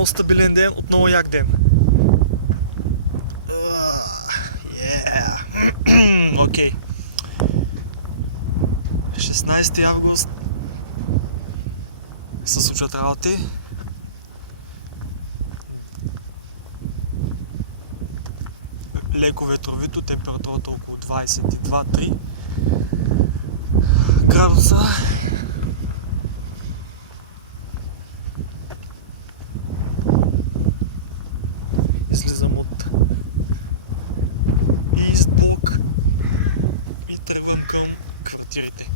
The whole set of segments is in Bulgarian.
Отново стабилен ден, отново як ден. Окей. 16 август се случват работи. Леко ветровито, температурата около 22-3 градуса. Излизам от Истблок и тръгвам към квартирите.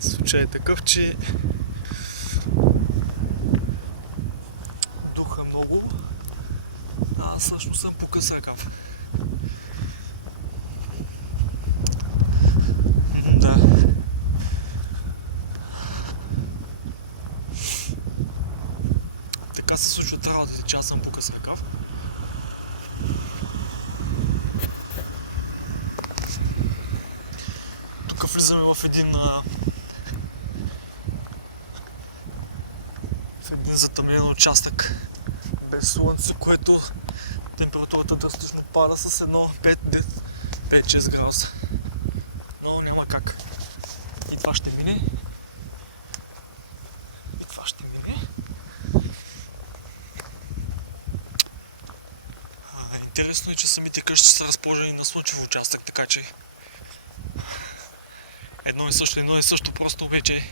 Случай е такъв, че духа много, а аз също съм по къс ръкав. Да. Така се случват работите, че аз съм по къс ръкав. Тук влизаме в един затъмнен участък без слънце, което температурата драстично пада с едно 5-6 градуса. Но няма как. И това ще мине. И това ще мине. Интересно е, че самите къщи са разположени на слънчев участък, така че едно и също просто вече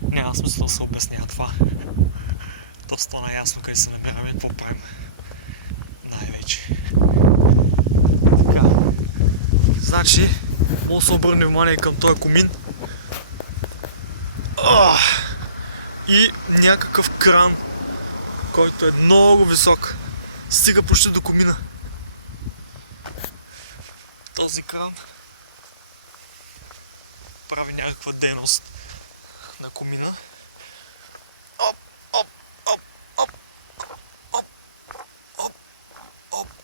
няма смисъл да се обяснява това. То стана ясно къде се намираме, какво правим. Най-вече. Така. Значи, мога да се обърне внимание към този комин. И някакъв кран, който е много висок. Стига почти до комина. Този кран прави някаква дейност на комина.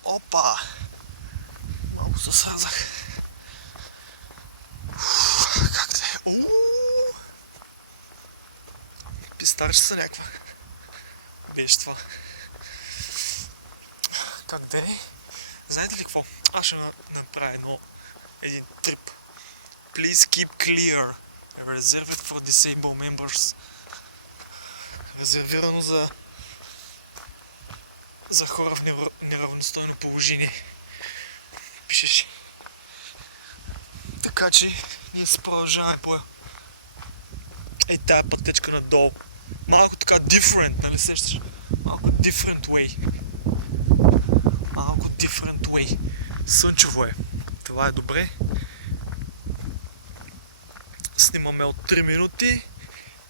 Опа! Малко се срязах. Как да е? Пистарче са някаква. Беше това. Как да е? Знаете ли какво? Аз ще направя един трип. Please keep clear. Reserved for disabled members. Резервирано за хора в неравностойно положение. Пишеш. Така че ние се продължаваме по тая пътечка надолу. Малко така different, нали сещаш? Малко different way. Малко different way. Слънчево е. Това е добре. Снимаме от 3 минути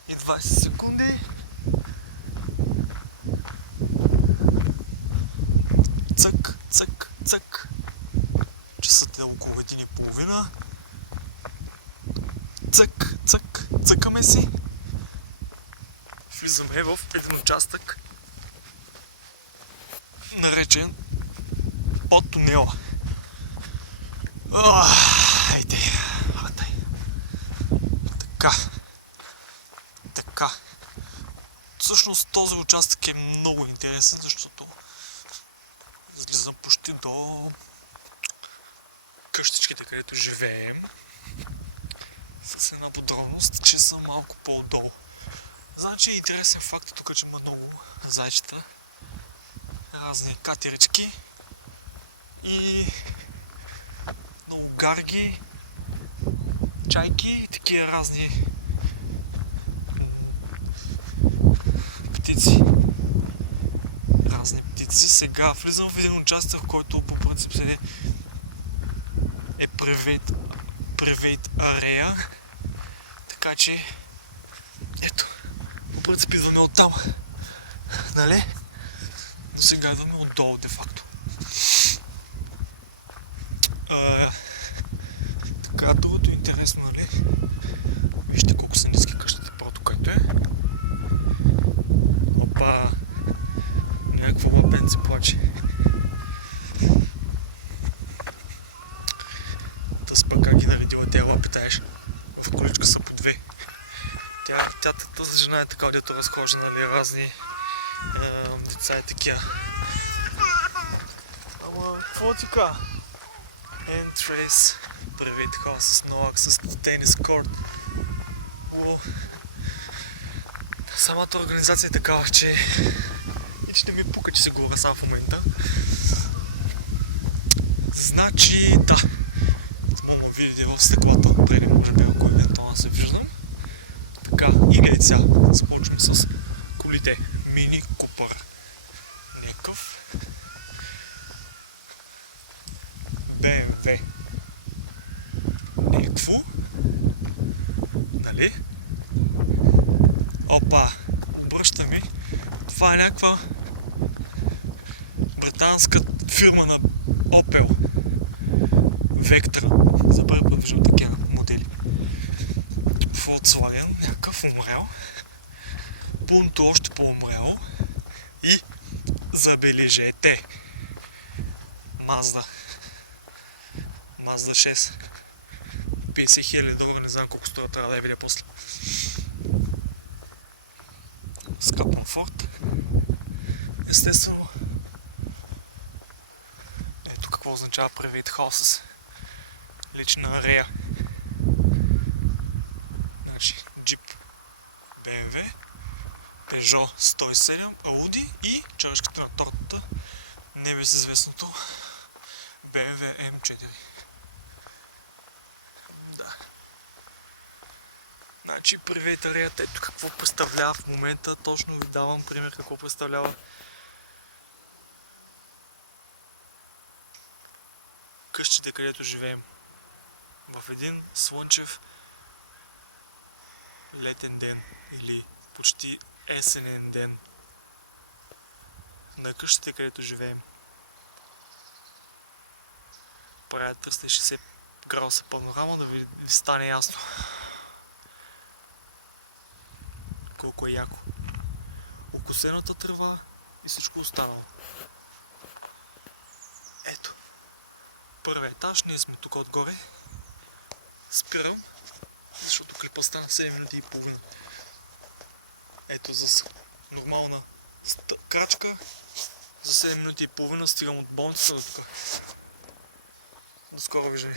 и 20 секунди. Цък, цък, цък. Часът е около 1:30. Цък, цък, цъкаме си. Влизаме в един участък, наречен под тунела. Айде, хватай. Така. Всъщност този участък е много интересен, защото излизам почти до къщичките, където живеем. С една подробност, че съм малко по-отдолу. Значи интересен факт е тук, че има много зайчета, разни катерички и много гарги, чайки и такива разни птици. Сега влизам в един участък, който по принцип е private area. Така че ето, по принцип идваме оттам. Нали? Но сега идваме отдолу де факто. Така, другото интересно, нали? Вижте колко са ниски къщите, прото което е. Опа! Някакво лапенце плаче. Тъс пък как ги наредила тези лапи, таеш? В количка са по 2. тази жена е така, дето разхожда, нали, разни деца и такива. Ама, какво ти кажа? Entrace, привет хора с новак, с тенис корт. Самата организация е такава, че и че не ми пука, че се говоря сам в момента. Значи, да. Мога да видите в стъклата, преди може би ако евентуално се виждам. Така, и гледай сега, започваме с колите. Мини Купър. Някакъв. BMW. Някакво. Нали? Опа, обръща ми. Това е някаква британска фирма на Opel. Vectra. За първи път виждам такива модели. Volkswagen, някакъв умрял. Punto още по-умрял. И забележете. Mazda 6. 50 000 $, не знам колко струва, трябва да я видя после. Скап комфорт. Естествено. Ето какво означава Private Houses. Лична арея. Значи Jeep, BMW, Peugeot 107, Audi и черешката на тортата, небезизвестното BMW M4. Да. Значи Private ареята, ето какво представлява в момента, точно ви давам пример какво представлява. Къщите, където живеем. В един слънчев летен ден или почти есенен ден на къщите, където живеем. Правят 360 градуса панорама, да ви стане ясно колко е яко. Окосената тръва и всичко останало. Ето. Първият етаж, ние сме тук отгоре. Спирам, защото клипа стана 7 минути и половина. Ето за нормална крачка за 7 минути и половина стигам от болницата до тук. До скоро, виждане.